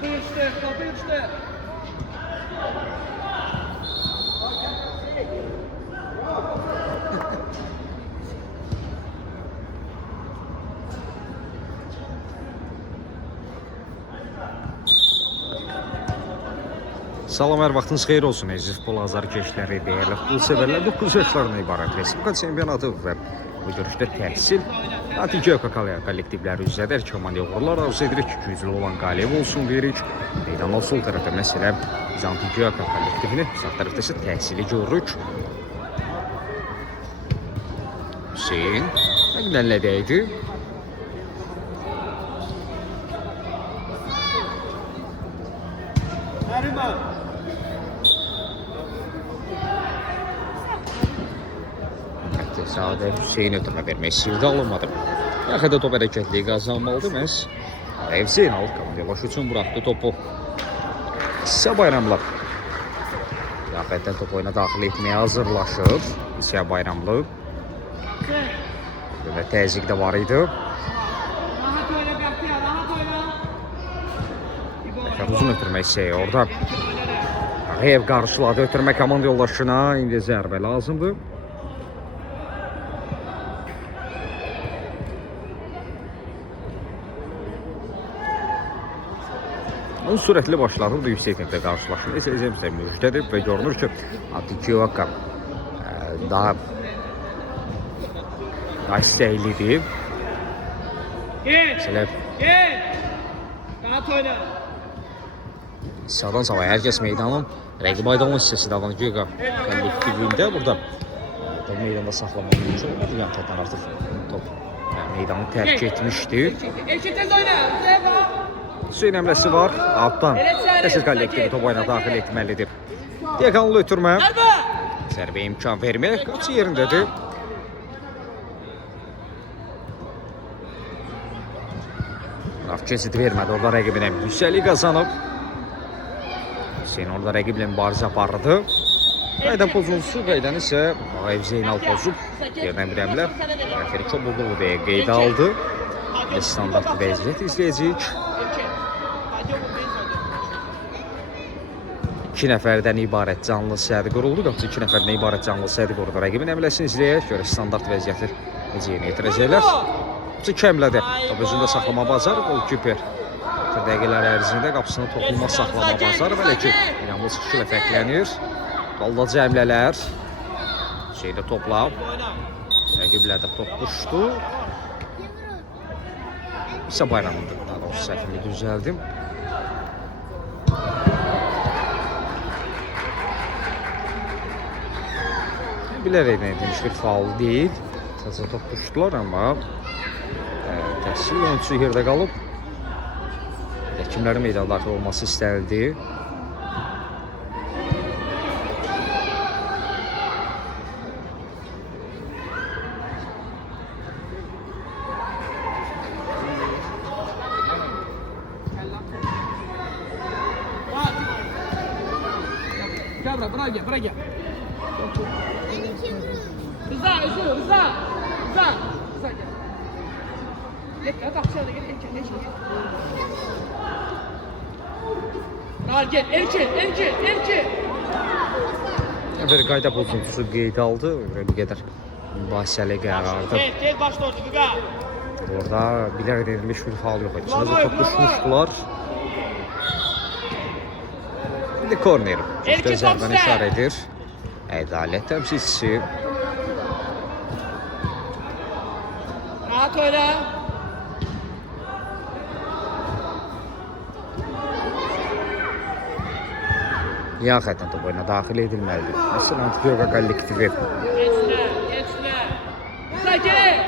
Kapı üçte. Salam, hər vaxtınız xeyir olsun. Əziz futbol azarkeşləri, dəyərli futbol sevərlər, 9 yaşlarına ibarət Respublika çempionatı və bu görüşdə təhsil Natice kollektivləri üzrədir. Komanda uğurlar arzu edirik, güclü olan qalib olsun deyirik. Meydanın sol tərəfdə məsələ Natice kollektivini, sağ tərəfdə isə təhsili görürük. Hüseyin nəqlənlədəydi. Sadə Hüseyin ötürmə vermək istəyirdi, alınmadı. Yaxıda top hərəkətliyi qazanmalıdır. Məhz Hüseyin alıb komandaş üçün buraxdı topu. İsa Bayramlı. Yaxıda top oyuna daxil etməyə hazırlaşır. İsa Bayramlı. Və təzyiq də var idi. Uzun ötürmək istəyir orada. Ağayev qarşıladı ötürmə komanda yoldaşına. İndi zərbə lazımdır. Onun sürətli başladı, bu da yüksək tempdə qarşılaşma. Necə müjdədir və görünür ki, Natice daha istəklidir. Sağdan sağa hər kəs meydanın rəqib aydınlıq hissəsi Natice kollektivində burada meydanda saxlamaq mümkün olmadı. Yəni təddən artıq top meydanı tərk etmişdi. Hüseyin əmləsi var, altdan təhsil kollektivi top oyuna daxil etməlidir. Deqanlı ötürmə, zərbə imkan vermək, qaçı yerindədir. Keçid vermədi, orada rəqibinə yüksəlik qazanıb. Hüseyin orada rəqiblə mübarizə aparırdı. Qaydan pozuntusu, qaydan isə Ağayev Zeynal pozub. Yerdən bir əmlə, Rəfəri Çobuqlu deyə qeydə aldı. Standart vəziyyət izləyəcəyik. 2 nəfərdən ibarət canlı səhədi quruldu. Qapıcı 2 nəfərdən ibarət canlı səhədi quruldu. Rəqibin əmləsini izləyək. Görə standart vəziyyəti necə yerinə yetirəcəklər. Qapıcı kəmlədi. Top özündə saxlama bacarı. Golkiper dəqiqələr ərzində qapısını toxunma saxlama bacarı. Belə ki, İranlı çıxışı ilə fərqlənir. Qallaca əmlələr. Şeydə topla. Rəqiblərdə top düşdü. İsa Bayramlıdır. Daha doğrusu səhvimi düzəldim. Bilərək demiş bir faul deyil. Təzə top düşdülər, amma təhsil oyuncusu yerdə qalıb. Kimlərin meydana daxil olması istənildi. Bırak. Rıza gel. Gel bak şöyle gel. Rahat gel. Erkin. Bir qayda pozuntusu qeydə aldı. Bu qədər mübahisəli qərardı. Gel başla orada Vüqa. Orada bilərək edilmiş bir faul yox idi. Sadəcə top düşmüşdülər. Bir də korner. İşte zərbəni işarə edir. Ədalət təmsilçisi. Rahat oyna. Yan xətdən top oyuna daxil edilməlidir. Məsələn, Natice kollektivi. Geçsinler. Rıza gel.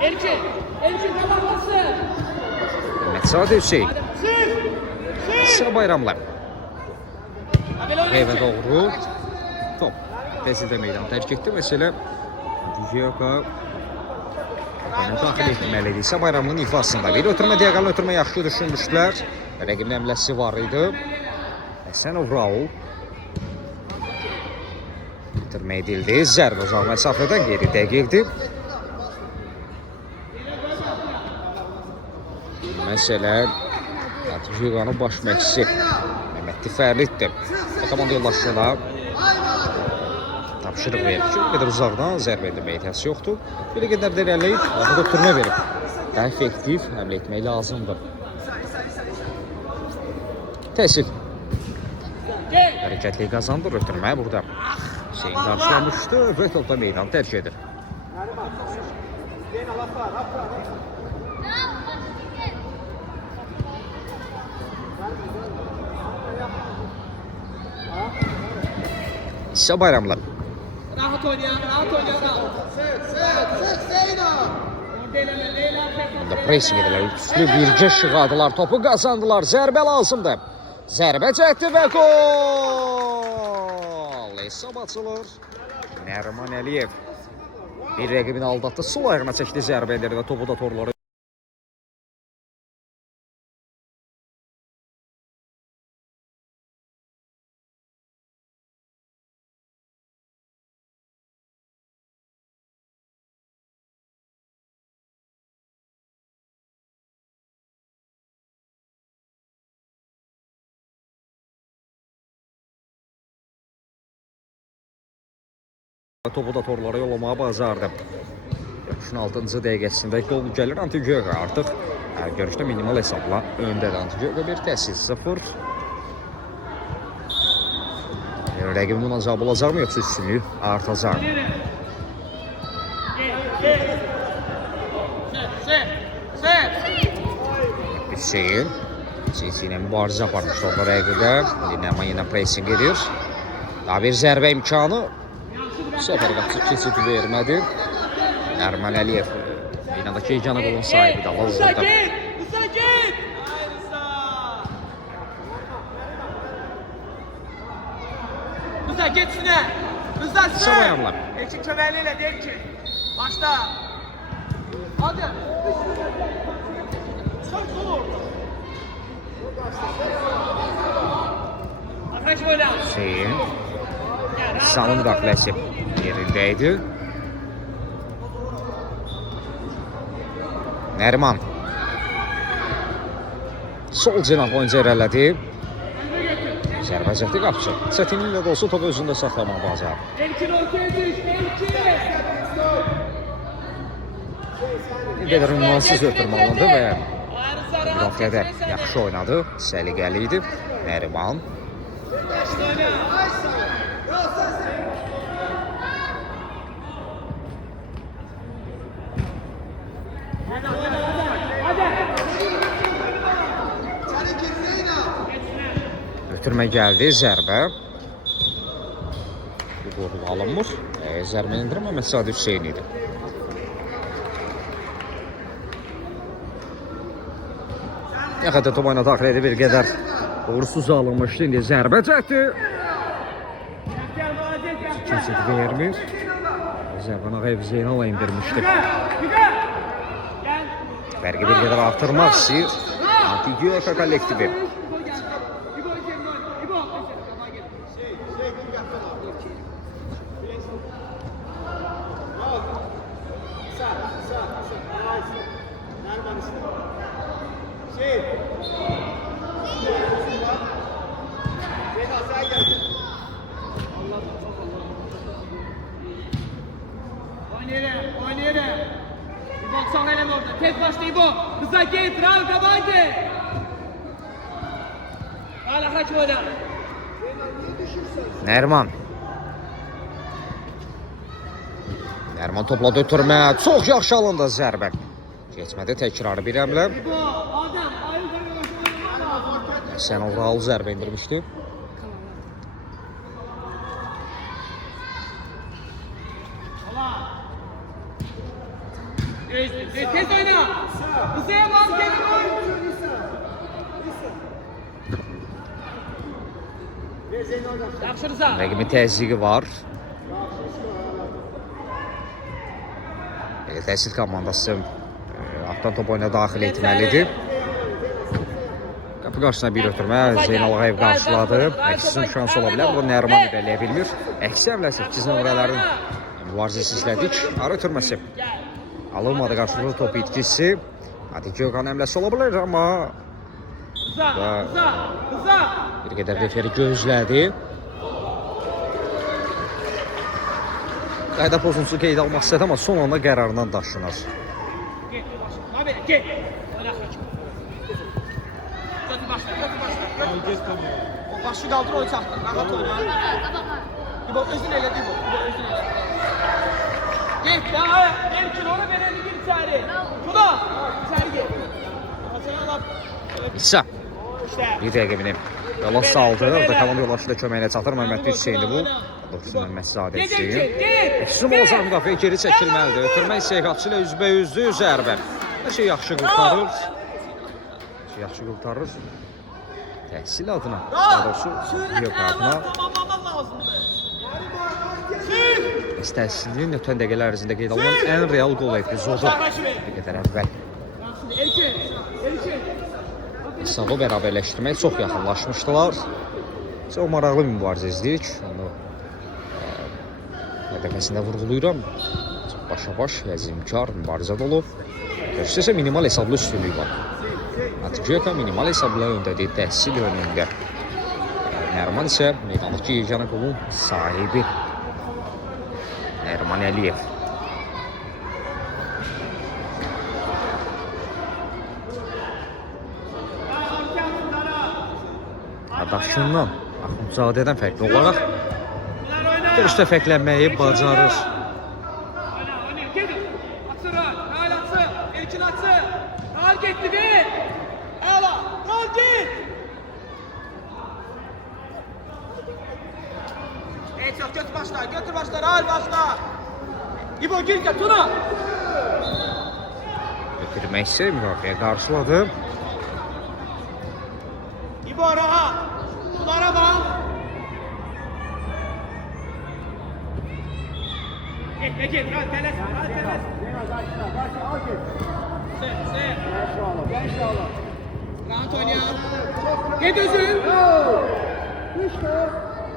Erkin kapatması. Sadə Hüseyin. İsa Bayramlı. Qeyvə doğru. Top. Təhsildə meydanı tərk etdi. Məsələ Natice oyuna daxil etməlidir. İsa Bayramlının ifasında. Bir ötürmə, diaqonal ötürmə yaxşı düşünmüşdülər. Rəqibin əmləsi var idi. Həsənov Raul. Bitirmə edildi. Zərbə uzaq məsafədən geri dəqiqdir. Məsələ Gökhanın baş məşqçisi Mehmet Fərliddir. Komanda yoldaşlarına tapşırıq verir ki, bir qədər uzaqdan zərbə etməyə ehtiyac yoxdur. Bir qədər də irəliləyib, axıda ötürmə verib. Daha effektiv həmlə etmək lazımdır. Təhsil. Hərəkətliyi qazandır, ötürməyə burada. Hüseyin qarşılamışdı və topda meydanı tərk edir. İsa Bayramlı. Rahat oynayan, rahat oynayan. Bunda pressing edirlər, üstü bircə şıqadılar, topu qazandılar, zərbə lazımdır. Zərbə çəkdi və gol! Hesab açılır. Nəriman Əliyev bir rəqibini aldatdı, sol ayağına çəkdi, zərbə edir və topu da torları. Topu da torlara yollamağa bacardı. Görüşün 6-cı dəqiqəsində gol gəlir Antigöqa artıq. Görüşdə minimal hesabla öndədir Antigöqa 1-0. Rəqibin buna cavab olacaqmı yoxsa üstünlüyü artacaq? Hüseyin ilə mübarizə aparmışdı orada rəqibə. Dinləmə yenə pressing edir. Daha bir zərbə imkanı. Bu səfər qapısı keçid vermədi. Nəriman Əliyev meydandakı icana qolun sahibi də hazırda. Rıza geçsine. Rıza sen. Sabayanlar. Ekşi kömərliyle der ki. Başla. Hadi. Sen sol orada. Arkadaş oyna. Hüseyin. İsa'nın müdaxiləsi yerindəydi. Nəriman. Sol cinah oyuncu irələdi. Zərbə çəkdi qapıcı. Çətinliklə də olsa topu özündə saxlamaq bacardı. Elkin ortaya düş. Elkin. Bir qədər ünvansız ötürmə alındı və müdaxilədə yaxşı oynadı. Səliqəli idi. Nəriman. Ötürmə gəldi, zərbə. Bu qoruq alınmır. Zərbə indirmə Məsadi Hüseyin idi. Yaxədə top oyuna daxil edib bir qədər uğursuz alınmışdı. İndi zərbə çəkdi. Keçid vermir. Zərbəni Ağayev Zeynala indirmişdi. Fərqi bir qədər artırmaq istəyir Antigöqa kollektivi. Oynayalım. Bir baksana hele orada. Tek başta İbo. Rıza git. Rahat hadi. Hala kaç oyna. Nəriman. Nəriman topladı ötürmə. Çox yaxşı alındı zərbə. Keçmədi təkrarı bir əmlə. İbo, Adem, ayıl. Sənol Raul zərbə indirmişdi. Tez oyna. Rıza'ya bak. Geri koy. Yaxşı Rıza. Rəqibin təzyiqi var. Təhsil komandası altdan top oyuna daxil etməlidir. Qapı qarşısına bir ötürmə Zeynal Ağayev qarşıladı. Əksinin şansı ola bilər. Bu Nəriman irəliyə bilmir. Əksi əmlə 8 nömrələrin mübarizəsi izlədik. Ara ötürməsi. Alınmadı qarşılıqlı top itkisi. Antigöqanın əmləsi ola bilər, amma Hıza, Və hıza, hıza. bir qədər referi gözlədi. Qayda pozuntusu qeyd almaq istədi, amma son anda qərarından daşınır. Gel, başla. Abi, gel. Oyna kaç. Götür başla, götür başla. O başı kaldır, o çaktır. Rahat oyna. İbo özün elədi bu. İbo özün elədi. Gel, daha mümkün onu vereni gir içeri. Tuna, içeri gel. Hasan Allah. İsa İşte. bir rəqibini yola saldı. Orada kalan yoldaşı ilə köməyinə çatır. Məhəmməd Hüseyindir bu. Doğrusu Məhəmməd Sadəsi. Üstün olsa müdafiə geri çəkilməlidir. Ötürmək istəyəcəkçı ilə üzbəüzdür zərbə. Hər şey yaxşı qurtarır. Yaxşı qurtarır. Təhsil adına, daha doğrusu yox adına. Tamamlaman lazımdır. Təhsilinin ötən dəqiqələr ərzində qeyd olunan ən real qol epizodu. Bir qədər əvvəl. Erkin, Erkin. Hesabı bərabərləşdirmək çox yaxınlaşmışdılar. Çox maraqlı bir mübarizə izlədik. Onu hədəfəsində vurğulayıram. Çox başa-baş, əzimkar mübarizə olub. Görüşsə minimal hesablı üstünlük var. Atıcıya minimal hesabla öndədir təhsil önündə. Nərman isə meydandakı yeganə qolun sahibi. Nərman Əliyev. Adaşından, Axundzadədən fərqli olaraq görüşdə fərqlənməyi bacarır. Gitti bir. Ela, gol git. Evet, yok götür başla, al başla. İbo gir de Tuna. Götürmək isə müdafiə qarşıladı. İbo rahat. Tuna'ra bak. Git, rahat teles. Sen. Rahat oynayalım. Git özün.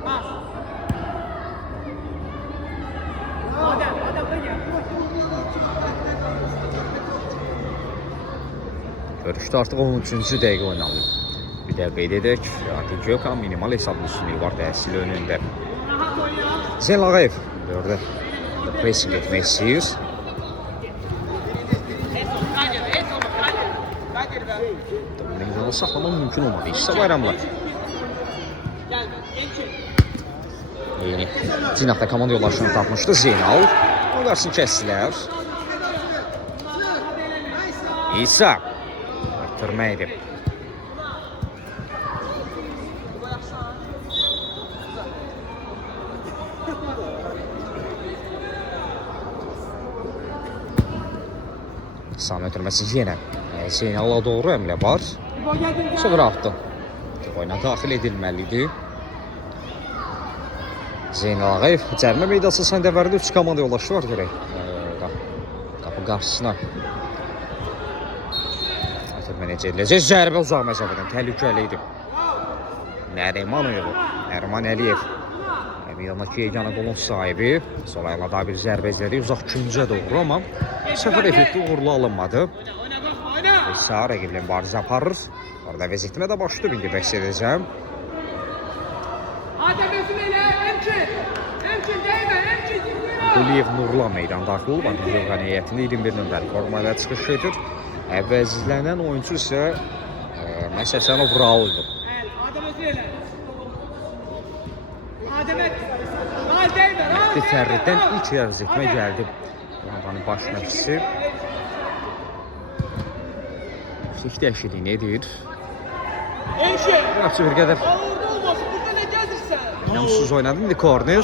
Bas. Adem buraya. Görüşdə artıq 13-cü dəqiqə oynanılır. Bir də qeyd edək, Atıcıya minimal hesablı üstünlüyü var təhsil önündə. Rahat oynayalım. Zeyn Ağayev orada pressing etmək istəyir. Meydanı saxlamaq mümkün olmadı. İsa bayramlar. Yeni Cinahda komanda yoldaşını tapmışdı Zeynal. O qarşısını kəsdilər. İsa bitirməkdir. İsa'nın ötürməsi yenə Zeynal'a doğru əmlə var. Sonra attı. Oyuna daxil edilməlidir. Zeynal Ağayev cərimə meydası səndəvərdə 3 komanda yoldaşı var görək. Qapı qarşısına. Ötürmə necə ediləcək? Zərbə uzaq məsafədən təhlükəli idi. Nərman Əliyev. Meydandakı yeganə qolun sahibi. Sol ayaqla daha bir zərbə izlədi. Uzaq küncə doğru, amma səfər effekti uğurlu alınmadı. İsa rəqiblə mübarizə aparır. Orada vəziyyətinə də başlayıb, indi bəhs edəcəm. Adem özün elə, Emkin dəymə, Emkin. Quliyev Nurlan meydan daxil olub, Anadolu heyətində 21 nömrəli formayla çıxış edir. Əvəzlənən oyuncu isə Məsəsənov Rauldur. Adem özün elə. Adem'e, Rahat dəymə, Rahat Məhdi Fərriddən ilk ərz etmə gəldi. Komandanın baş məşqçisi. İlk dəyişikliyi nedir? Emkin. Yaxşı bir qədər Orada olmasın, burada ne gəldirsən? yamsız oynadı. İndi korner.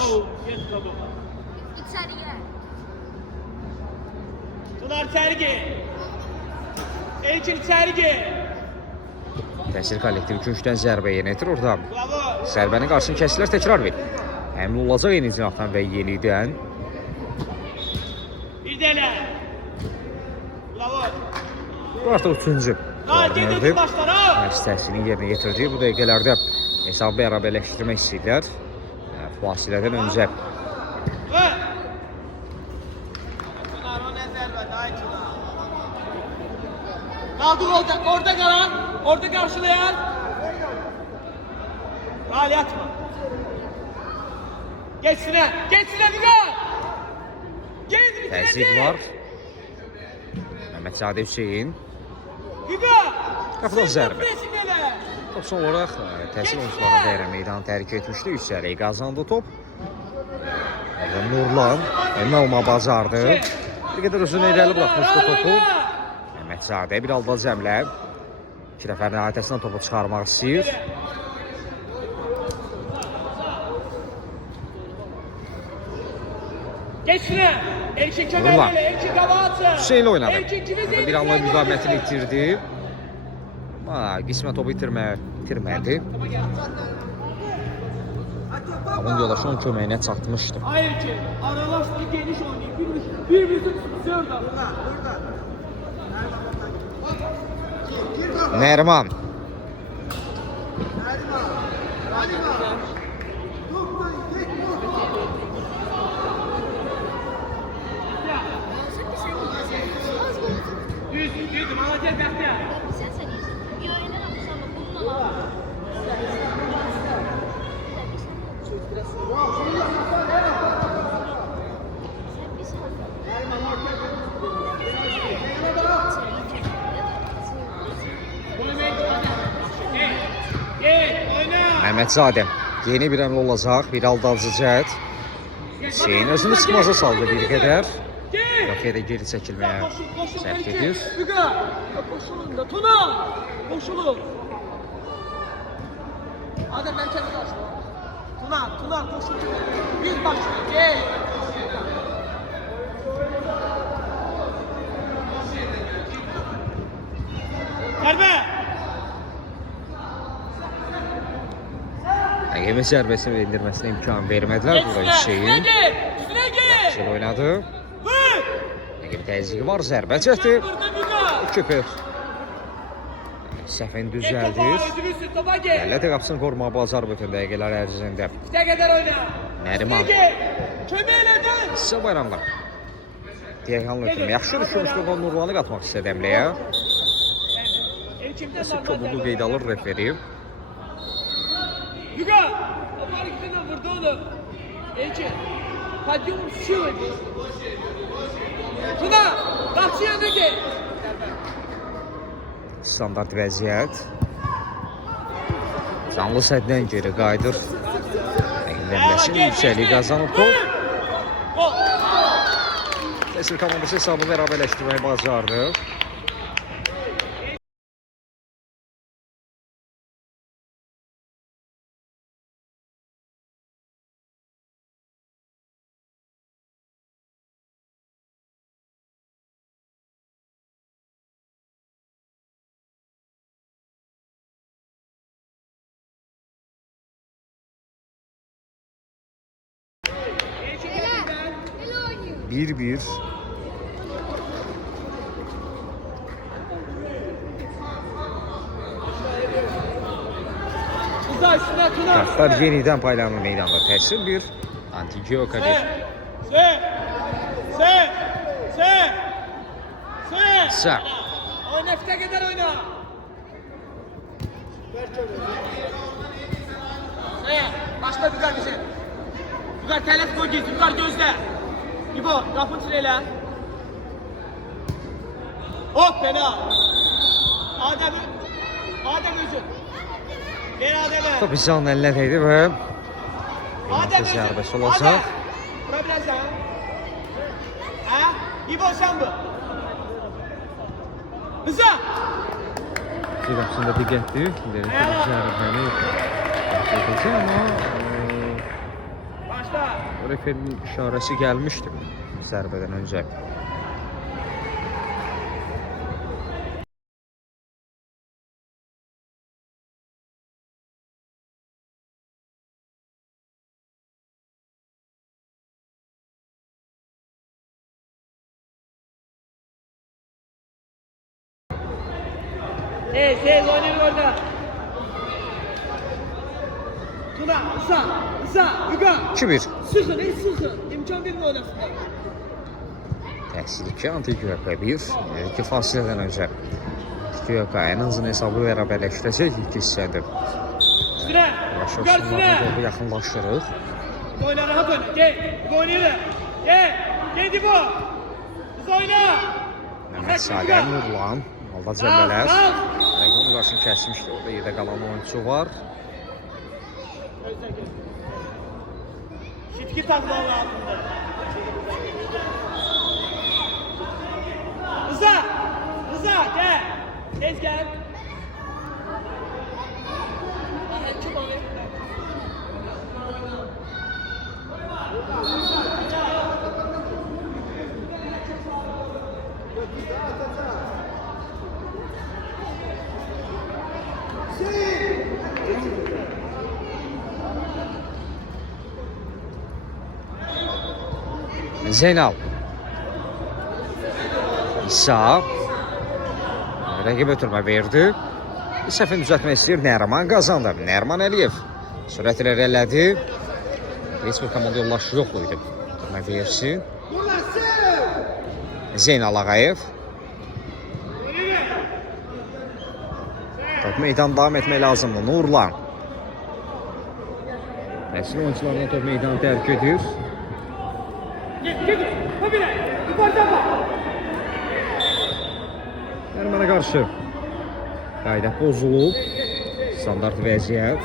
İçeriye. Tunar içeri gir. Emkin içeri gir. Təsir kollektivi küncdən zərbə yenidir. Orada Bravo. zərbənin qarşısını kəsilər, təkrar verir. Həmli olacaq yeni cinahdan və yenidən. Bir də elə. Bravo. Bu artıq 3-cü Rahat gedir kornerdir. başlar ha. Məşq təhsilini yerinə yetirdiyi bu dəqiqələrdə hesabı bərabərləşdirmək istəyirlər. Fasilədən öncə. Ve. Tunar o ne zərbədir ay Tunar. Kaldık orada kalan. Orada karşılayan. Ali atma. Geçsine. Geçsine Hüga. Geç. Təzyiq var. Mehmetzadə Hüseyin. Hüga. Qapıdan zərbə. Geçsine. Top son olaraq təhsil oyuncularına dəyərən meydanı tərk etmişdi. 3 zərbəyi qazandı top. Nurlan Nalma bacardı. Bir qədər özünü irəli buraxmışdı topu. Mehmetzadə bir alda cəmlə. 2 nəfərin əhatəsindən topu çıxarmaq istəyir. Geçsine. Elçin Nurlan. köməklə. Elçin qabağı Hüseyin oynadı. Elçin kimi Bir anla müqavimətini itirdi. Ama qismət topu itirmədi. Onun yoldaşı onun köməyinə çatmışdı. Hayır ki. Aralaştı geniş oynayın. Birbirimizi tutuyor da. Nərman. Düz, Malatya'ya Bəxtiyar. Mehmetzadə yeni bir əmr olacaq. Bir aldadıcı cəhət. Hüseyin özünü çıxmaza saldı bir qədər. Rafiyə də geri çəkilməyə sərf edir. Hüga. Koşulun da. Tuna. Koşulun. Adem merkez karşı. Tuna koşun. Bir başlıyor. Gel. Zərbe. Əgəmə zərbəsini endirməsinə imkan vermədilər. Burada Hüseyin. Üstüne gel. Güzel oynadı. Vur. Əgəmə təzyiqi var. Zərbə çəkdi. Burada Hüga. Küpür. Səhvini düzəldir. Topa gel. Əllə də qapısını qorumağı bacar bütün dəqiqələr ərzində. İşte kadar oyna. Nəriman. Köməklədən. Sizə bayramlar. Deyəkanlı ötürüm. Yaxşı düşürmüşdü o Nurlanı qatmaq istədi əmləyə. Nasıl kobulu qeyd alır referi. Hüga. O hareketinden vurdu onu. Elçin. Подъем силы. Tuna. Kapçı yanına gel. Standart vəziyyət. Canlı səddən geri qayıdır. Əngləməsi yüksəliyi qazanıb top. Gol. Təsir komandası hesabı bərabərləşdirməyi bacardı. Bir. Uza üstüne Tuna. Kartlar yenidən paylanır meydanda. Təsir bir. Antigioka bir. Sağ. O nefte kadar oyna. Başla Hügar bize. Hügar telef koy git. Hügar gözle. İbo kapın çileyle. Hop fena. Adem özü. Ver Adem'e. Top İsa'nın əlinə dəydi və Adem özü. zərbəsi olacaq. Bura biraz daha. Ha? İbo sen bu. Rıza. Bir qapısında diqqətli. Zərbəni edəcək, amma Başla. o referinin işarəsi gəlmişdi zərbədən öncə. Seyz oynuyor orada. Tuna, Rıza, Hüga. 2-1. Sıkın, sıkın. İmkan verin oynasınlar. Təhsil 2, Antigua 1. 2 fasilədən öncə Yox, en azından hesabı bərabərləşdirəcək ilk hissədir. Üstüne. Yavaş-yavaş Gör bunlardan üstüne. doğru yaxınlaşırıq. Oyna rahat oyna. Gel. Bu oynayalım. Gel. Gel Dibo. Biz oyna. Mehmet Salih, Nurlan, Alda Cəllələr. Onun qarşısını kəsmişdi. Orada yerdə qalan oyuncu var. Şitki takmalı altında. Rıza. Rıza gel. Tez gel. Çok oyna. Zeynal. İsa. Rəqib ötürmə verdi. İsəfini düzəltmək istəyir. Nəriman qazandı. Nəriman Əliyev sürət irəlilədi. Heç bir komanda yoldaşı yox idi. Ötürmə versin. Zeynal Ağayev. Top meydan davam etmək lazımdır. Nurlan. Nəsil oyuncularına top meydanı tərk edir. Nərimana qarşı qayda pozulub. Standart vəziyyət.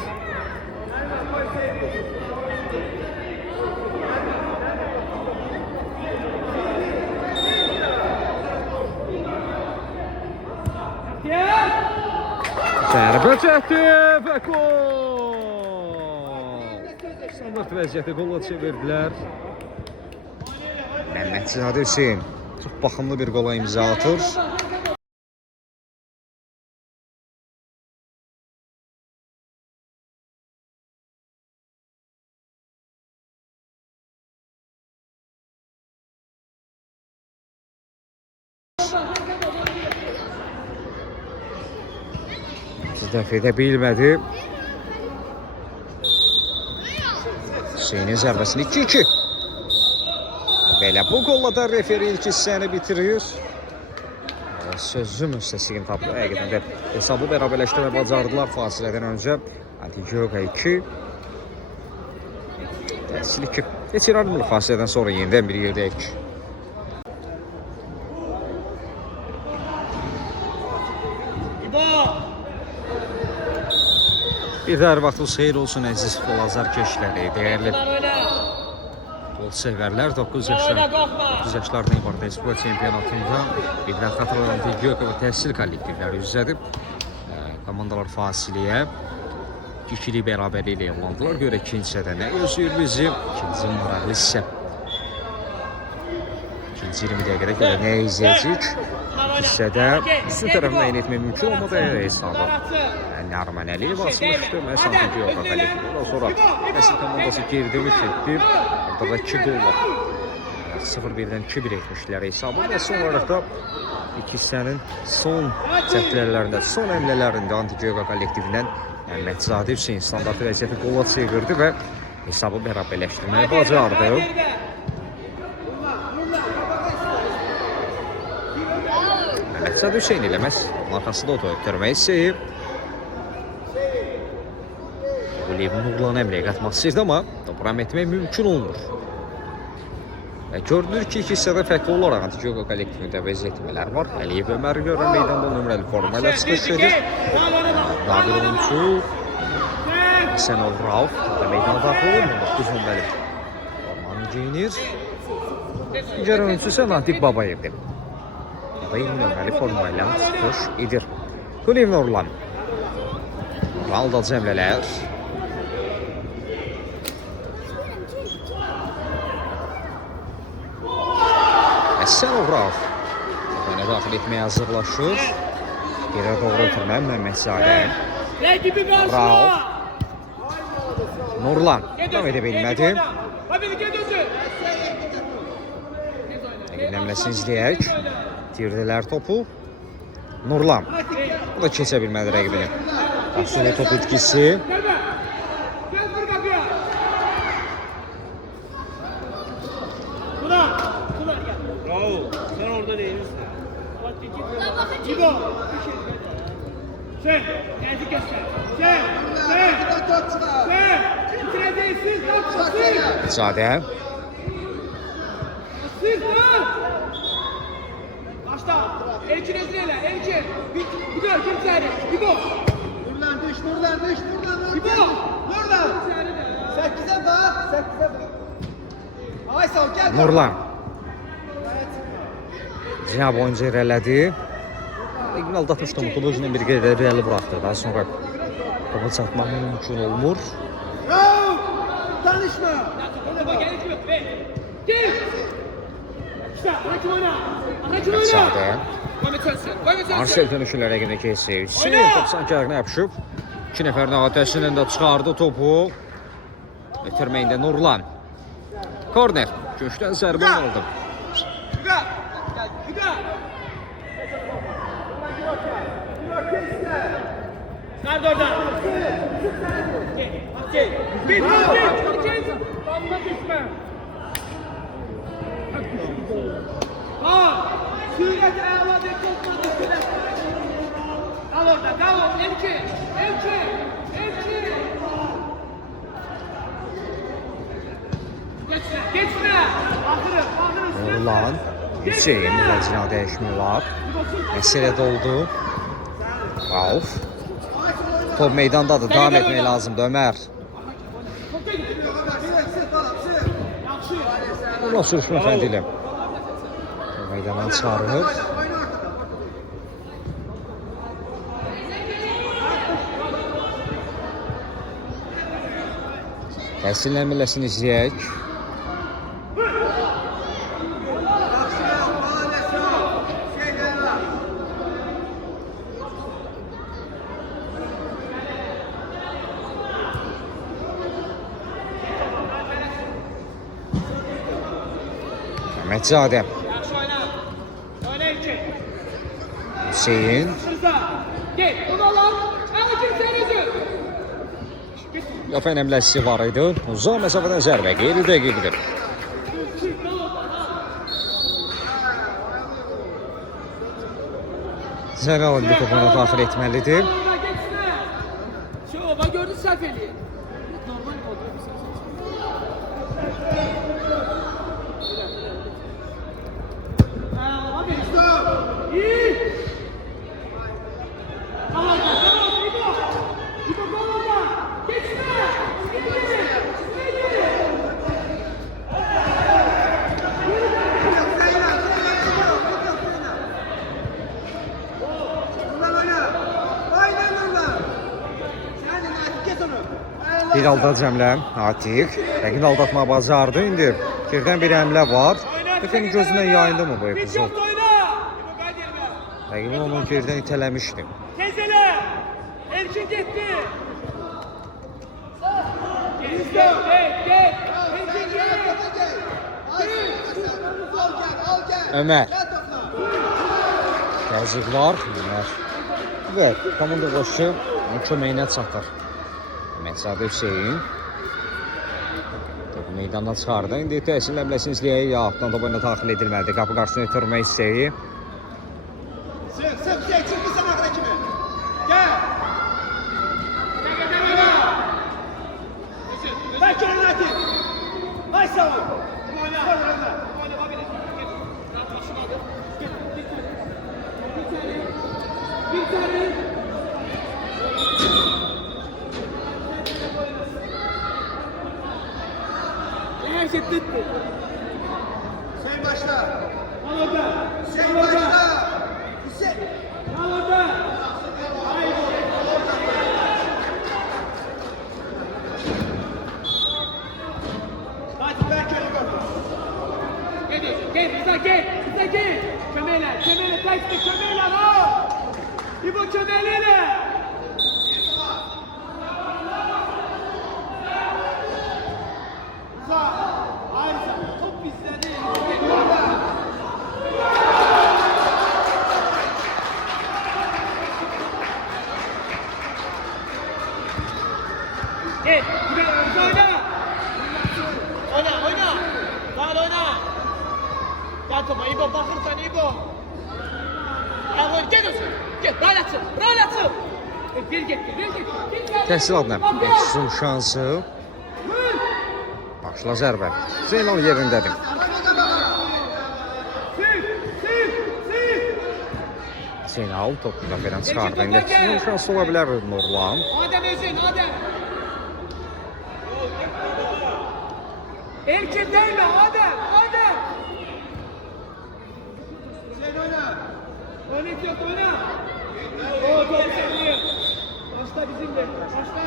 Zərbə çəkdi və gol! Standart vəziyyəti qolla çevirdilər. Məhəmməd Ziyadə Hüseyin çox baxımlı bir qola imza atır. Dəf edə bilmədi. Hüseynin zərbəsini 2-2. Belə bu qolla da referi ilk hissəni bitirir. Sözüm üstəsini tapdı. Həqiqətən də hesabı bərabərləşdirmə bacardılar fasilədən öncə. Antigioga 2. Təhsil 2. Heç inanmır fasilədən sonra yenidən bir yerdəyik. Bir də hər vaxtınız xeyir olsun əziz futbol keşləri, dəyərli futbol sevərlər. 9 yaşlardan ibarət Respublika çempionatında bir də xatırlanan Antigioga və təhsil kollektivləri üzrədir. Komandalar fasiləyə ikili bərabərliyi ilə yollandılar. Görə ikinci hissədə nə gözləyir bizi? İkinci maraqlı hissə. İkinci 20 dəqiqədə görə nə izləyəcək? Hissədə üstün tərəf müəyyən etmək mümkün olmadı hesabı. Nəriman Əliyev açmışdı. Məhz Antigioga kollektivi. Ondan sonra Nəsil komandası geri dönüş etdi. Orada da 2 qolla 0-1-dən 2-1 etmişdilər hesabı. Və son olaraq da iki hissənin son çəklərlərində, son əmlələrində Antigioga kollektivindən Məhməd Hüseyin standart vəziyyəti qola çevirdi və hesabı bərabərləşdirməyə bacardı. Məhməd Hüseyin eləməz. Arxasında o da ötürmək istəyib. Quliyevin Nurlan əmrəyə qatmaq istəyirdi, amma topuram etmək mümkün olmur. Görünür ki, iki hissədə fərqli olaraq Antigioga kollektivində vəziyyətmələr var. Əliyev Ömər görən meydanda nömrəli formayla çıxış edir. Nadir oyuncu Sənov Rauf meydana daxil olmur. 9 nömrəli formanı geyinir. Digər oyuncu isə Natiq Babayevdir. Babayev nömrəli formayla çıxış edir. Quliyev Nurlan. Valda cəmlələr. Sənov Rauf oyuna daxil etməyə hazırlaşır. Yerə doğru ötürmə Məhməd Ziyadə. Rauf. Nurlan davam edə bilmədi. Nəmləsini izləyək. Tirdilər topu. Nurlan. Bu da keçə bilmədi rəqibini. Asılı top itkisi. Bravo. Sen orada değilsin. Cibo. Mecadə. Başla. Elkin ezreyle. Elkin. Bir gör. Kim seni? İbo. Nurlan düş, Nurlan düş, Nurlan. İbo. Nurlan. 8'e bak, 8'e bak. Aysal gel. Nurlan. Cənab oyuncu irələdi. Eqin aldatmışdı, topu özündən bir qeydə irəli buraxdı. Daha sonra topa çatmaq mümkün olmur. Yok. Tanışma. Ona bak gerek yok. Gel. İşte rakip oyna. Rakip oyna. Mecadə. Koyma çalışsın. Koyma çalışsın. Arsel dönüşülər əqində keçir. Hüseyin top sanki ayağına yapışıb. 2 nəfərin atəsindən də çıxardı topu. Ötürməyində Nurlan. Korner. Köşkdən zərbə aldı. Yuga. Gel. Yuga. Nerede orada? Gel. Bir. Fazla düşme. Süret evladı kopmadı. Kal orada. Kal orada. Elki. Geçme. Ahırım. Nurlan. Hüseyin müvəzzina dəyişmək var. Məsələ oldu. Rauf. Top meydandadır. Davam etmək lazımdır Ömər. Nurlan sürüşmə fəndilə. Top meydandan çıxarılır. Təsirlənmələsini izləyək. Məhmədzadə. Yaxşı oyna. Oyna Elki. Hüseyin. Gel. Onu alalım. Elki seni. Yox önəmləsi var idi. Uzaq məsafədən zərbə qeyri dəqiqdir. Zəral indi topuna daxil etməlidir. Şu bak gördün səhv eləyir. Normal oldu. Bir halda Cəmlə Atiq. Rəqib aldatma bacardı indi. Birdən bir həmlə var. Efendim gözündən yayındı mı bu epizod? Rəqibin onu gerdən itələmişdi. Tezele. Elkin gitti. Gel. Elkin gel. Ömər. Təzyiq var. Ömər. Və komanda qoşu köməyinə çatır. Məhsadə Hüseyin. Topu meydandan çıxardı. İndi təsir ləmləsini izləyək. Yaxdan topu ilə daxil edilməlidir. Qapı qarşısına ötürmək istəyi. Sık şey çıktı sana rakibi. Gel. Bekir Nati. Aysal. Bir tane. Her şey bitti. Hüseyin başla. Al orada. Hüseyin başla. Hüseyin. Al orada. Hadi Bekir'e gol. Gel. Kömeyle, tekte kömeyle ha. İbo kömeyleyle. Harika. Top bizde değil. Gel, oyna. Daha oyna. Gel topa, İbo bakırsan İbo. Gel, gel olsun. Gel, rahat atsın. Bir gitti, bir gitti. Təhsilatla Efsun şansı. Başla zərbə. Zeynal yerindədir. Zeynal topu müdafiədən çıxardı. İndi Efsun şansı ola bilər Nurlan. Adem özün, Adem. Elçin değme, Adem, Adem. Sen oyna. Oynet yok, oyna. O top seviyor. Başla bizimle, başla.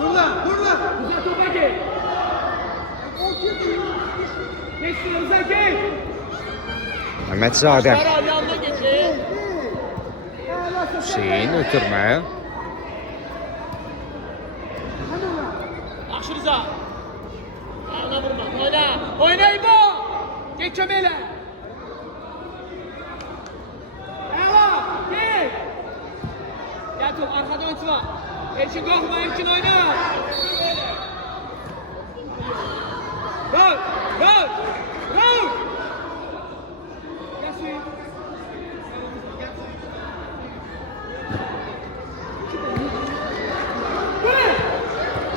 Dur lan, dur lan. Güzel topa gel. Geçsin, Rıza gel. Məhmədzadə. Başlar yanına geçin. Hüseyin ötürmə. Yaxşı Rıza. Ayağına vurma, oyna. Oyna İbo. Geç çömeyle. Eva, gel. Gel top, arkada oyuncular. Elçin korkma, Elçin oyna. Gol, gol, gol. Gel suyu.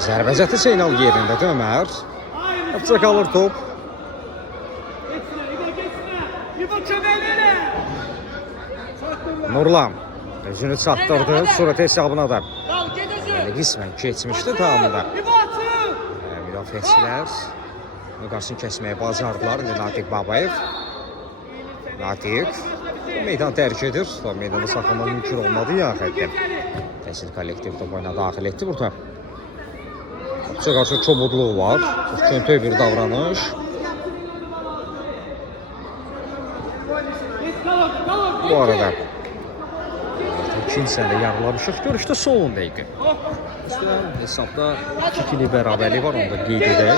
Zərbəcəti Zeynal yerindədir Ömər. Hepsi qalır top. Geçsine, İbo geçsine. İbo çömeyle. Nurlan özünü çatdırdı. Surat hesabına da Dal, get özü. qismən keçmişdi tamamında. İbo atın. Müdafiəçilər müqasını kəsməyə bacardılar. İndi Natiq Babayev. Natiq meydan tərk edir. Meydanda saxlamaq mümkün olmadı ya həqiqətən. Təhsil kollektiv top oyuna daxil etdi burada. Topçuya qarşı çobudluq var. Çox köntək bir davranış. Bu arada ikinci sənədə yarılamışıq. Görüşdə sonunda idi. Hesabda 2-2'li bərabərlik var, onu da qeyd edək.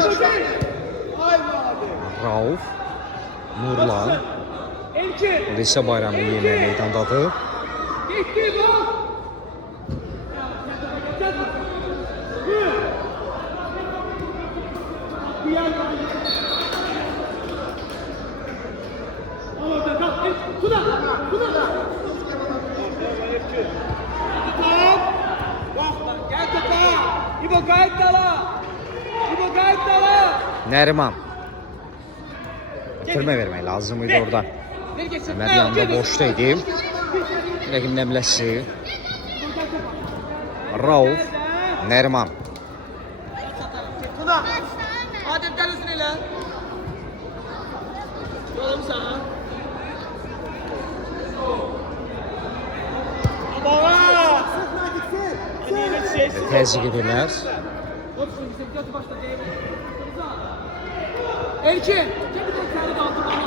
Rauf, Nurlan, Lise Bayramlı yeməyə meydandadır. Gitti bu. Gel topa. İbo gayet dala. İbo gayet dala. Nəriman. Ötürmə vermək lazım idi orada. Ver geçsin. Ömər yanında boşda idi. Rəqib nəmləsi. Rauf, Nəriman. Tuna. Adem gel uzun ile. Yolum sana. Baba. Təzyiq edirlər. Elçin, gel bir de seni kaldır bana.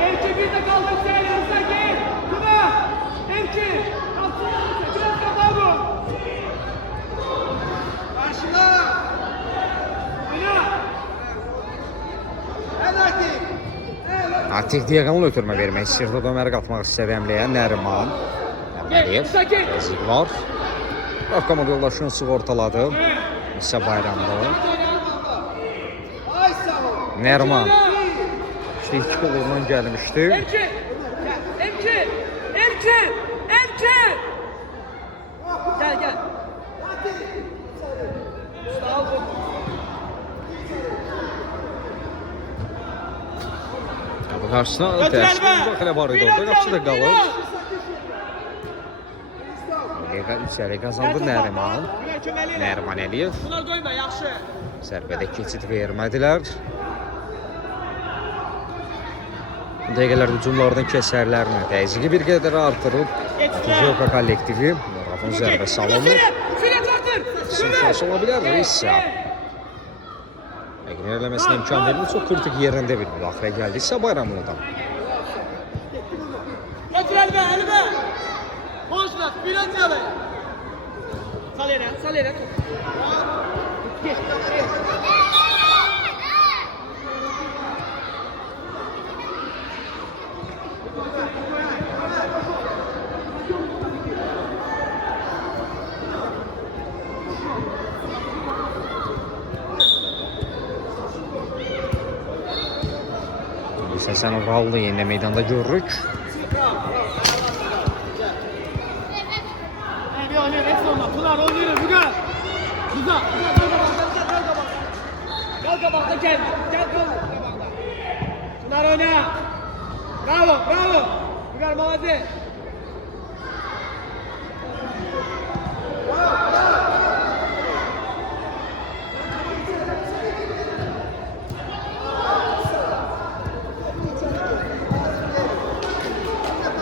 Elçin bir de kaldır seni, Rıza gel. Tuna, Elçin, kalsın, biraz kafa bu. Karşıla. Oyna. Hadi. Natiq diaqonal ötürmə vermək istəyirdi. Ömər qatmaq istədi əmləyə. Nəriman. Əməliyev. Təzyiq var. Komand yoldaşını sığortaladı. Lise Bayramlı. Ay sağ ol. Nəriman. İşte iki kolundan gəlmişdi. Elçin, Elçin, Elçin, Elçin. Gel gel. Sağ ol. Bu qarşısına təşkil müdaxilə var idi orada. Qapısı da qalır. İçəri qazandı Nəriman. Nəriman Əliyev. Buna koyma, yaxşı. Zərbədə keçid vermədilər. Dəqiqələr hücumlardan kəsərlərini təzyiqi bir qədər artırıb. Tuzyoka kollektivi Rafın zərbə salınır. Süre tartır. Şansı ola bilər isə. Əgər eləməsinə imkan verilir, çox kritik yerində bir müdaxilə gəldi isə Bayramlıdan. Getir elbe, elbe. Boşlar, biraz yalı. Sal yere, sal yere. Geç, geç. Əsasən Urallı yenə meydanda görürük. Bir oynuyor, hepsi olmaz. Pınar oynuyor, Rügar. Rıza, gel kabakta gel. Gel kabakta. Pınar oyna. Bravo, bravo. Rügar Mavazi.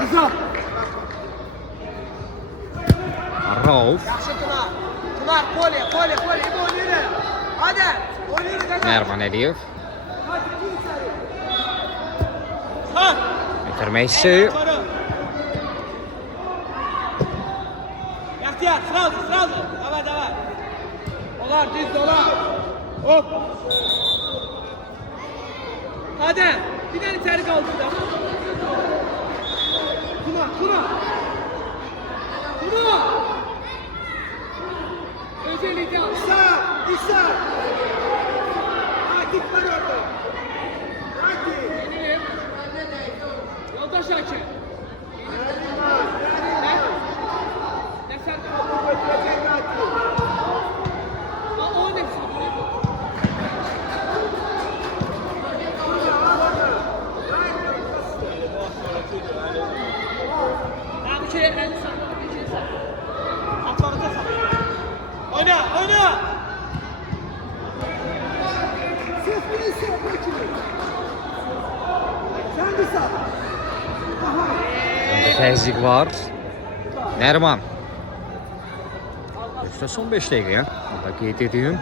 Rıza. Rauf, Yaxşı Pınar. Pınar, kolye. İbo oynuyor. Hadi. Oynuyor. Mervan Əliyev. Ha. Bitirmək istəyir. Yahtiyar, сразу. Давай. Olar, düz dolar. Hop. Hadi. Bir tane içeri kaldı da. Tuna. Özellikle İsa. Akif var orada. Akif. Yoldaş Akif. Ne sen? O ne? Abi şey en sağ. Atları da sağ. Oyna. Təzyiq var. Nərman. İşte son 5 dəqiqə. Onda qeyd edeyim.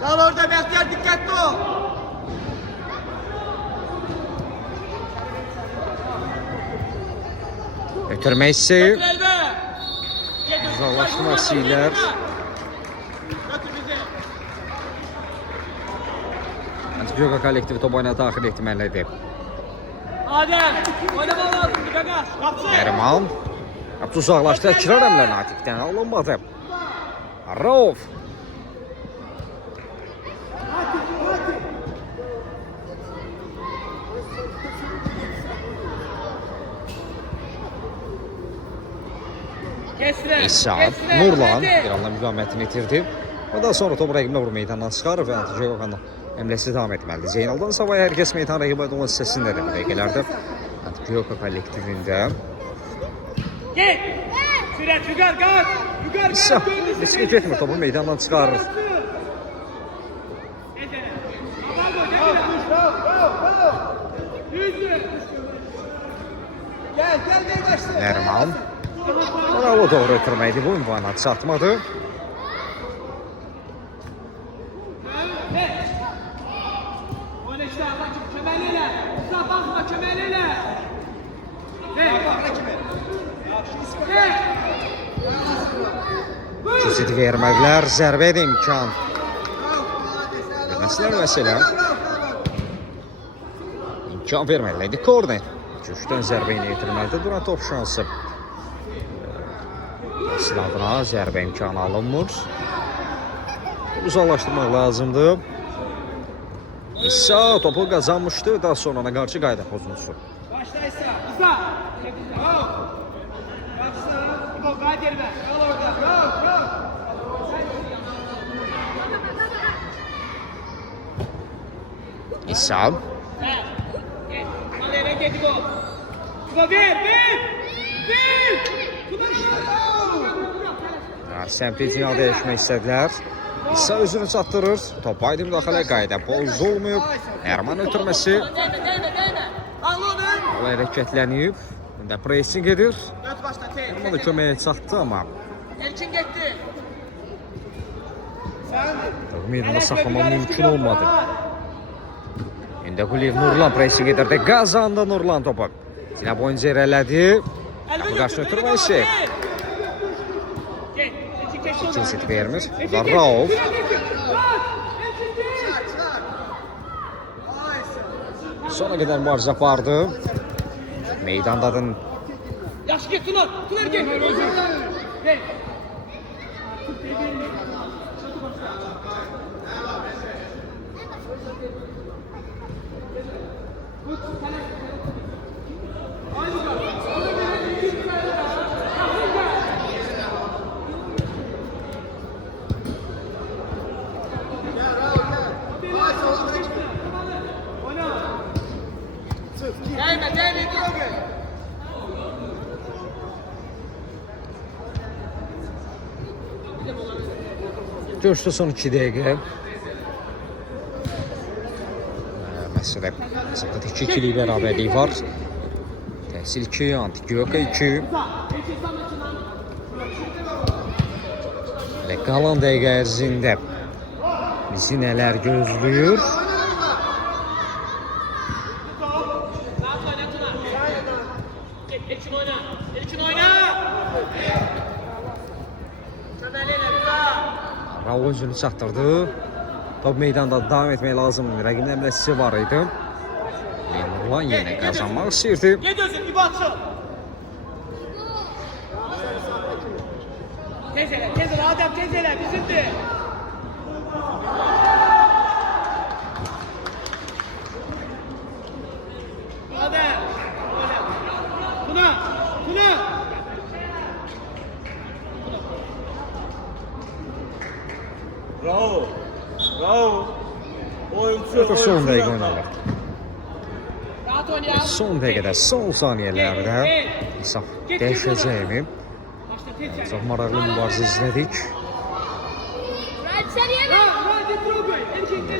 Kal orada Bəxtiyar, dikkatli ol. Ötürmək istəyir. Götür elbe. Uzaqlaşma silər. Götür bizi. Antibiotika kollektivi top oyuna daxil etməlidir. Adem, oynama lazım, Gagas. Kapsın. Nərman. Uzaqlaşdı. Kirar əmlə Natiqdən alınmadı. Rauf. İsa, Nurlan bir anla müqamətini itirdi. Və daha sonra top rəqibinə vurub meydandan çıxarır və Antibiotikanın əmləsi davam etməlidir. Zeynaldan savayı hər kəs meydan rəqibət olan hissəsində də bu dəqiqələrdə Antibiotika kollektivində. Gel. Sürət, Rügar. İsa, heç mi getmir, topu meydandan çıxarır. Gel başla. Nərman. Bravo, doğru ötürməkdir. Bu ünvana çatmadı. Oyna işte, köməklə. Uza baxma, köməklə. Keçid verməklər, zərbə də imkan. Məsələ. İmkan verməklərdir. Korner. Köşkdən zərbə ilə yetirməlidir. Duran top şansı. Silahına zərbə imkanı alınmır. Uzaqlaşdırmaq lazımdır. İsa topu qazanmışdı. Daha sonra ona qarşı qayda pozuntusu. Başla İsa. İsa. İbo, qayıt yerine. Kal orada. İsa. Gel. Kal yere git İbo. İbo, bir. Sempezini dəyişmək istədilər. İsa özünü çatdırır. Top aydı müdaxilə qayda pozulmayıb. Nərman ötürməsi. O hərəkətlənib. Bunda pressing edir. Dört başla. Nərman da köməyə çatdı amma Elçin gitti. meydanda saxlamaq mümkün olmadı. İndi Quliyev Nurlan pressing edirdi. Qazandı Nurlan topu. Sinə boyunca irələdi. Qapı qarşı ötürməsi. İkinci set vermir. Bu da Rauf. Sona qədər mübarizə apardı. Meydandadır. Yaş git Tunar. Tunar gel. Gel. Görüşdə son 2 dəqiqə. Məsələn, zaten 2-2'lik bərabərlik var. Təhsil 2, Antigua 2. Və qalan dəqiqə ərzində bizi nələr gözləyir? Raul özünü çatdırdı. Top meydanda davam etmək lazımdır. Rəqibin əmləsi var idi. Lemurlan yenə qazanmaq istəyirdi. Ged özün, İbatçı. Tez elə, Adəm, tez elə, bizimdir. Adəm, Tuna. Bravo. Oyuncu. Artıq son dəqiqə oynanır. Rahat oynayalım. Son dəqiqədə, son saniyələrdə hesab dəyişəcəyimi çox maraqlı mübarizə izlədik.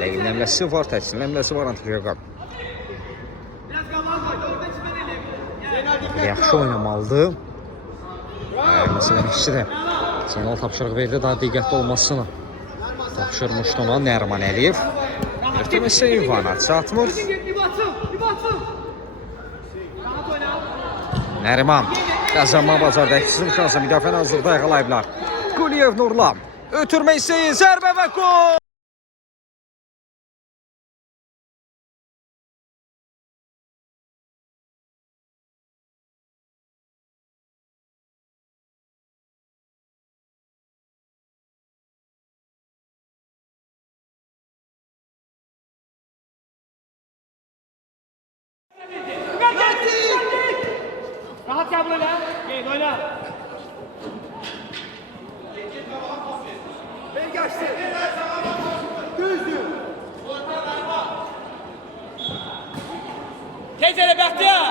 Rəqibin əmləsi var, təhsilin əmləsi var Antigua. Yaxşı oynamalıdır. Məsələn, işçi də signal tapşırıq verdi, daha diqqətli olmasını tapşırmışdı ona Nərman Əliyev. Ötürməsə İvana çatmır. Nəriman qazanma bacardı. Əksizin şansı müdafiə hazırda yaxalayıblar. Quliyev Nurla. Ötürmə istəyi, zərbə və gol! Rahat gel buraya. Gel oyna. Ben kaçtı. Düzdü. Tez elə Bəxtiyar.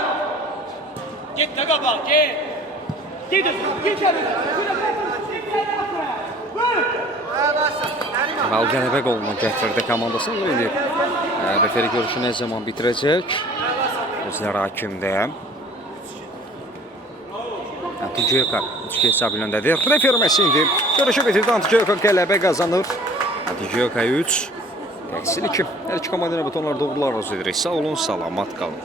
Get də qaba, get. Get özün, get özün. Ral qələbə qoluna gətirdi komandasını eləyib. Referi görüşü nə zaman bitirəcək? Özləri hakimdə. Antigua 3 hesab önündədir. Referməsi indi. Görüşü bitirdi. Antigua qələbə qazanır. Antigua 3. Təhsil 2. Hər iki komandana butonlar doğrular arzu edirik. Sağ olun, salamat qalın.